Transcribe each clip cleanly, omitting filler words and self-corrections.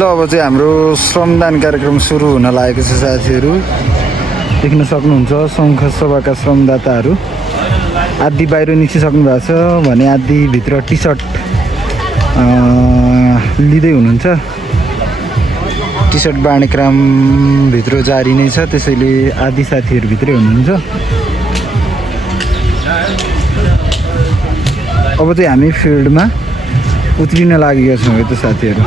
ल अब चाहिँ हाम्रो श्रमदान कार्यक्रम सुरु हुन लागेको छ साथीहरू। देख्न सक्नुहुन्छ सङ्घ सभाका श्रमदाताहरू आदि बाहिर निस्किसक्नु भएको छ भने आदि भित्र टी सर्ट लिँदै हुनुहुन्छ। टी सर्ट बाँड्ने क्रम भित्र जारी नै छ, त्यसैले आदि साथीहरू भित्रै हुनुहुन्छ। अब चाहिँ हामी फिल्डमा उत्रिन लागेका छौँ है त साथीहरू।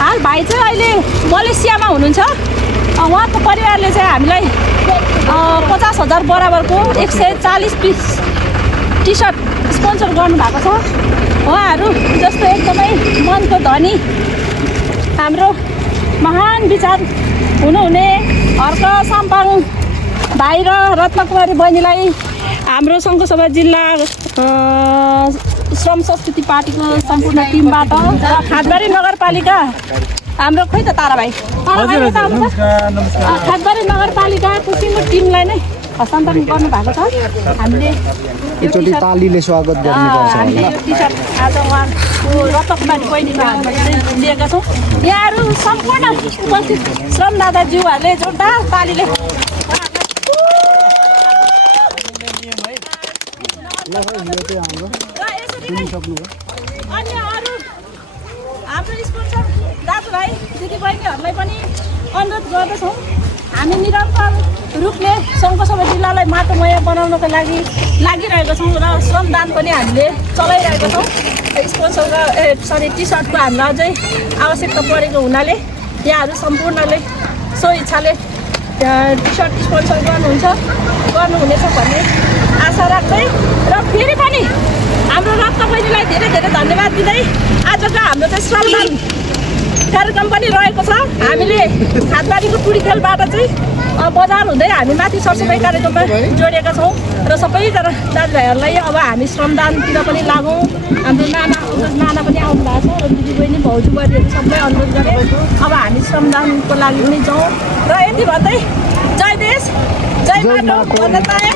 हाल भाइ चाहिँ अहिले मलेसियामा हुनुहुन्छ। उहाँको परिवारले चाहिँ हामीलाई 50,000 बराबरको 140 पिस टी सर्ट स्पोन्सर गर्नुभएको छ। उहाँहरू जस्तो एकदमै मनको धनी हाम्रो महान विचार हुनुहुने हर्क साम्पाङ भाइ र रत्नकुमारी बहिनीलाई हाम्रो सङ्घसभा जिल्ला श्रम संस्कृति पार्टीको सम्पूर्ण टिमबाट खादबारी नगरपालिका हाम्रो खोइ त तारा भाइ खादबारी नगरपालिकाको टिमलाई नै हस्तान्तरण गर्नुभएको छ। हामीले एकचोटि तालीले स्वागत गर्नुपर्छ। हामीले यो टी सर्ट आज उहाँको रत्नकुमारी बहिनीको हातबाट लिएका छौँ। यहाँहरू सम्पूर्ण उपस्थित श्रमदाताज्यूहरूले जोरदार तालीले अनि अरू हाम्रो स्पोन्सर दाजुभाइ दिदीबहिनीहरूलाई पनि अनुरोध गर्दछौँ। हामी निरन्तर रूपले सङ्घसभा जिल्लालाई माटोमय बनाउनको लागि लागिरहेका छौँ र श्रमदान पनि हामीले चलाइरहेका छौँ। स्पोन्सर टी सर्टको हामीलाई अझै आवश्यकता परेको हुनाले यहाँहरू सम्पूर्णले सो इच्छाले टी सर्ट स्पोन्सर गर्नुहुनेछ भन्ने आशा राख्दै र फेरि पनि हाम्रो रत्न बहिनीलाई धेरै धेरै धन्यवाद दिँदै आजको हाम्रो चाहिँ श्रमदान कार्यक्रम पनि रहेको छ। हामीले खादबारीको टुडी खेलबाट चाहिँ बजार हुँदै हामी माथि सरसफाइ कार्यक्रममा जोडिएका छौँ र सबैजना दाजुभाइहरूलाई अब हामी श्रमदानतिर पनि लागौँ। हाम्रो नाना पनि आउनु भएको छ र दिदीबहिनी भाउजू बहिनीहरू सबै अनुरोध गरे अब हामी श्रमदानको लागि पनि जाउँ र यति भन्दै जय देश जय माटो भन्न चाहे।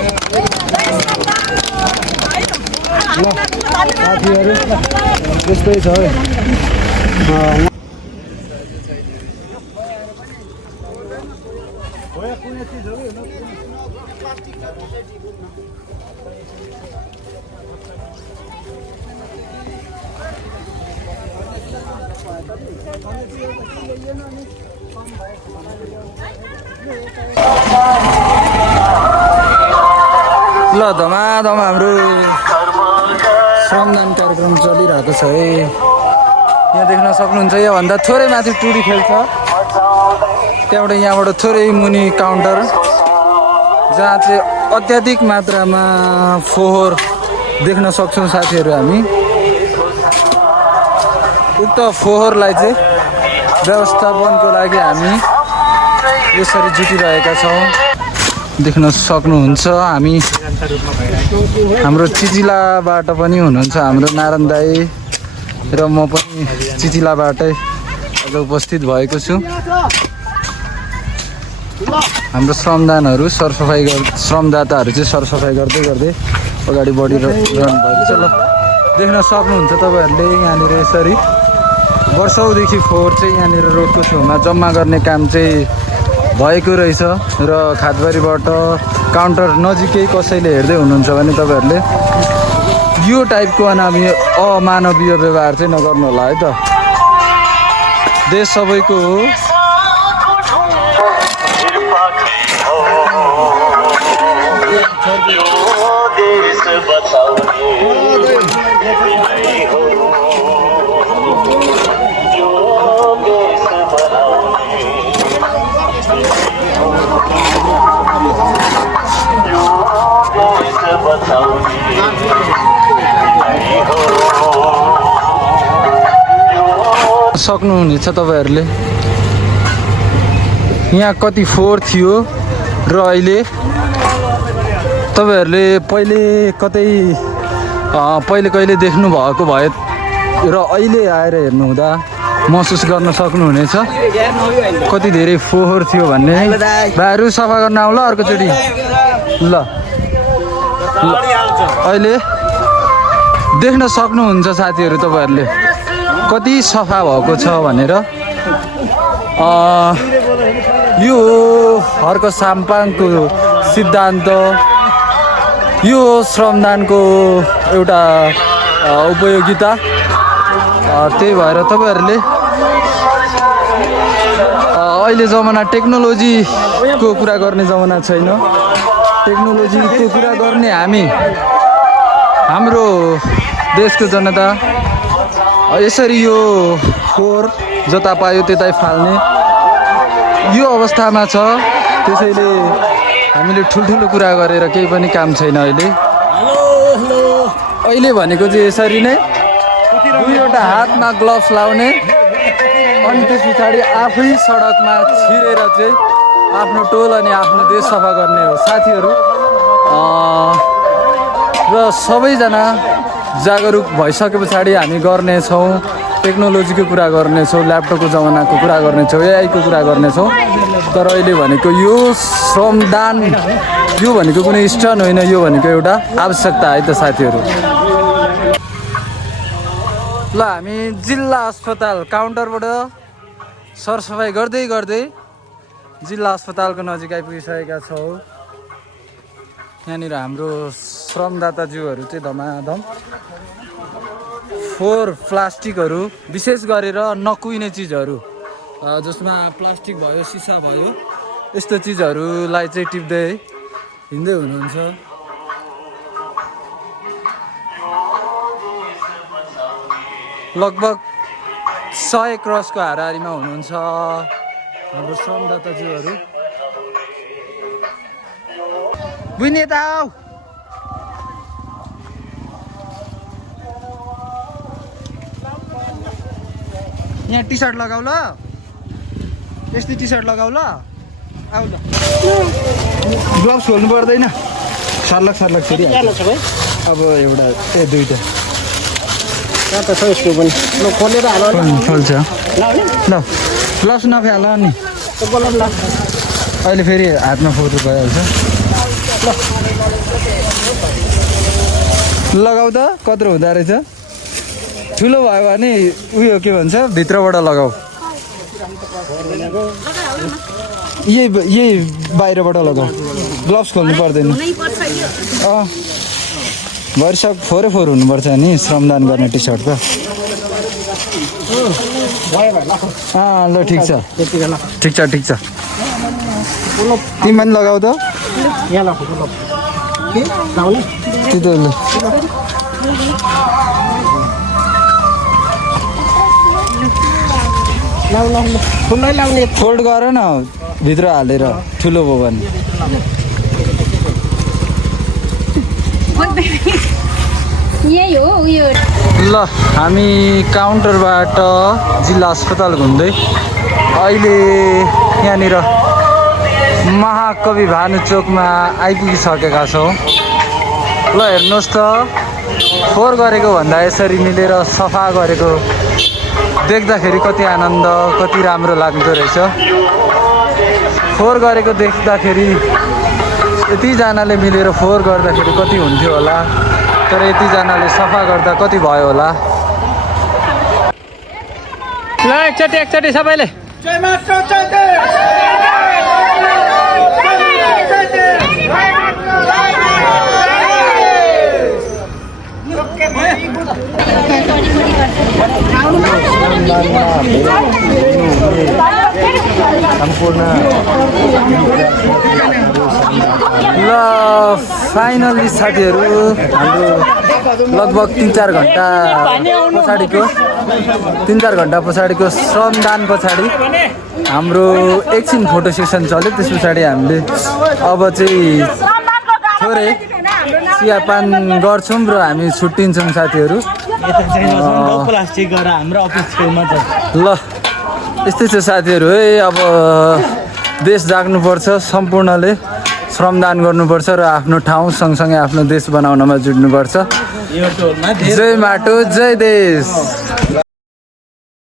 त्यस्तै छ ल धमाधम हाम्रो श्रमदान कार्यक्रम चलिरहेको छ है। यहाँ देख्न सक्नुहुन्छ योभन्दा थोरै माथि टुडी खेल्छ, त्यहाँबाट यहाँबाट थोरै मुनि काउन्टर जहाँ चाहिँ अत्याधिक मात्रामा फोहोर देख्न सक्छौँ साथीहरू। हामी उक्त फोहोरलाई चाहिँ व्यवस्थापनको लागि हामी यसरी जुटिरहेका छौँ। देख्न सक्नुहुन्छ हामी हाम्रो चिचिलाबाट पनि हुनुहुन्छ हाम्रो नारायण दाई र म पनि चिचिलाबाटै आज उपस्थित भएको छु। हाम्रो श्रमदानहरू श्रमदाताहरू चाहिँ सरसफाइ गर्दै गर्दै अगाडि बढिरहनु भएको छ। ल देख्न सक्नुहुन्छ तपाईँहरूले यहाँनिर यसरी वर्षौँदेखि फोहोर चाहिँ यहाँनिर रोडको छेउमा जम्मा गर्ने काम चाहिँ भएको रहेछ र खादबारीबाट काउन्टर नजिकै कसैले हेर्दै हुनुहुन्छ भने तपाईँहरूले यो टाइपको अमानवीय व्यवहार चाहिँ नगर्नु होला है त। देश सबैको हो। सक्नुहुनेछ तपाईँहरूले यहाँ कति फोहोर थियो र अहिले तपाईँहरूले पहिले कहिले देख्नु भएको भए र अहिले आएर हेर्नुहुँदा महसुस गर्न सक्नुहुनेछ कति धेरै फोहोर थियो भन्ने। भाइहरू सफा गर्न आउला अर्कोचोटि। ल अहिले देख्न सक्नुहुन्छ साथीहरू तपाईँहरूले कति सफा भएको छ भनेर। यो हर्क साम्पाङको सिद्धान्त, यो श्रमदानको एउटा उपयोगिता। त्यही भएर तपाईँहरूले अहिले जमाना टेक्नोलोजीको कुरा गर्ने जमाना छैन। टेक्नोलोजीको कुरा गर्ने हाम्रो देशको जनता यसरी यो फोहोर जता पायो त्यतै फाल्ने यो अवस्थामा छ। त्यसैले हामीले ठुल्ठुलो कुरा गरेर केही पनि काम छैन। अहिले भनेको चाहिँ यसरी नै दुईवटा हातमा ग्लोभ्स लाउने अनि त्यस पछाडि आफै सडकमा छिरेर चाहिँ आफ्नो टोल अनि आफ्नो देश सफा गर्ने हो साथीहरू। र सबैजना जागरुक भइसके पछाडि हामी गर्नेछौँ, टेक्नोलोजीको कुरा गर्नेछौँ, ल्यापटपको जमानाको कुरा गर्नेछौँ, एआईको कुरा गर्नेछौँ। तर अहिले भनेको यो श्रमदान यो भनेको कुनै स्टन होइन, यो भनेको एउटा आवश्यकता है त साथीहरू। ल हामी जिल्ला अस्पताल काउन्टरबाट सरसफाइ गर्दै गर्दै जिल्ला अस्पतालको नजिक आइपुगिसकेका छौँ। यहाँनिर हाम्रो श्रमदाताज्यूहरू चाहिँ धमाधम फोहोर प्लास्टिकहरू विशेष गरेर नकुहिने चिजहरू जसमा प्लास्टिक भयो, सिसा भयो, यस्तो चिजहरूलाई चाहिँ टिप्दै हिँड्दै हुनुहुन्छ। लगभग 100 क्रसको हाराहारीमा हुनुहुन्छ हाम्रो श्रमदाताज्यूहरू। बुझ्ने त यहाँ टी सर्ट लगाऊ ल, यस्तै टी सर्ट लगाऊ ल। आऊ ल, ग्लोभ्स खोल्नु पर्दैन, सर्लक फेरि अब एउटा दुईवटा खोल्छ ल। ग्लोभ्स नफाल नि, अहिले फेरि हातमा फोटो भइहाल्छ। लगाऊ त कत्रो हुँदो रहेछ। ठुलो भयो भने उयो के भन्छ भित्रबाट लगाऊ, यही बाहिरबाट लगाऊ, ग्लोभ्स खोल्नु पर्दैन। भरिसक फोहोरै फोहोर हुनुपर्छ नि श्रमदान गर्ने टी सर्ट त। ल ठिक छ। तिमी पनि लगाऊ त। फोल्ड गर न भित्र हालेर, ठुलो भयो भने। ल हामी काउन्टरबाट जिल्ला अस्पताल घुम्दै अहिले यहाँनिर महाकवि भानुचोकमा आइपुगिसकेका छौँ। ल हेर्नुहोस् त, फोहोर गरेको भन्दा यसरी मिलेर सफा गरेको देख्दाखेरि कति आनन्द, कति राम्रो लाग्दो रहेछ। फोहोर गरेको देख्दाखेरि यतिजनाले मिलेर फोहोर गर्दाखेरि कति हुन्थ्यो होला, तर यतिजनाले सफा गर्दा कति भयो होला। ल एकचोटि सबैले ल फाइनली साथीहरू हाम्रो लगभग 3-4 घन्टा पछाडिको श्रमदान पछाडि हाम्रो एकछिन फोटो सेसन चल्यो। त्यस पछाडि हामीले अब चाहिँ थोरै चियापान गर्छौँ र हामी छुट्टिन्छौँ साथीहरू। ल यस्तै छ साथीहरू है। अब देश जाग्नुपर्छ, सम्पूर्णले श्रमदान गर्नुपर्छ र आफ्नो ठाउँ सँगसँगै आफ्नो देश बनाउनमा जुट्नुपर्छ। जय माटो जय देश।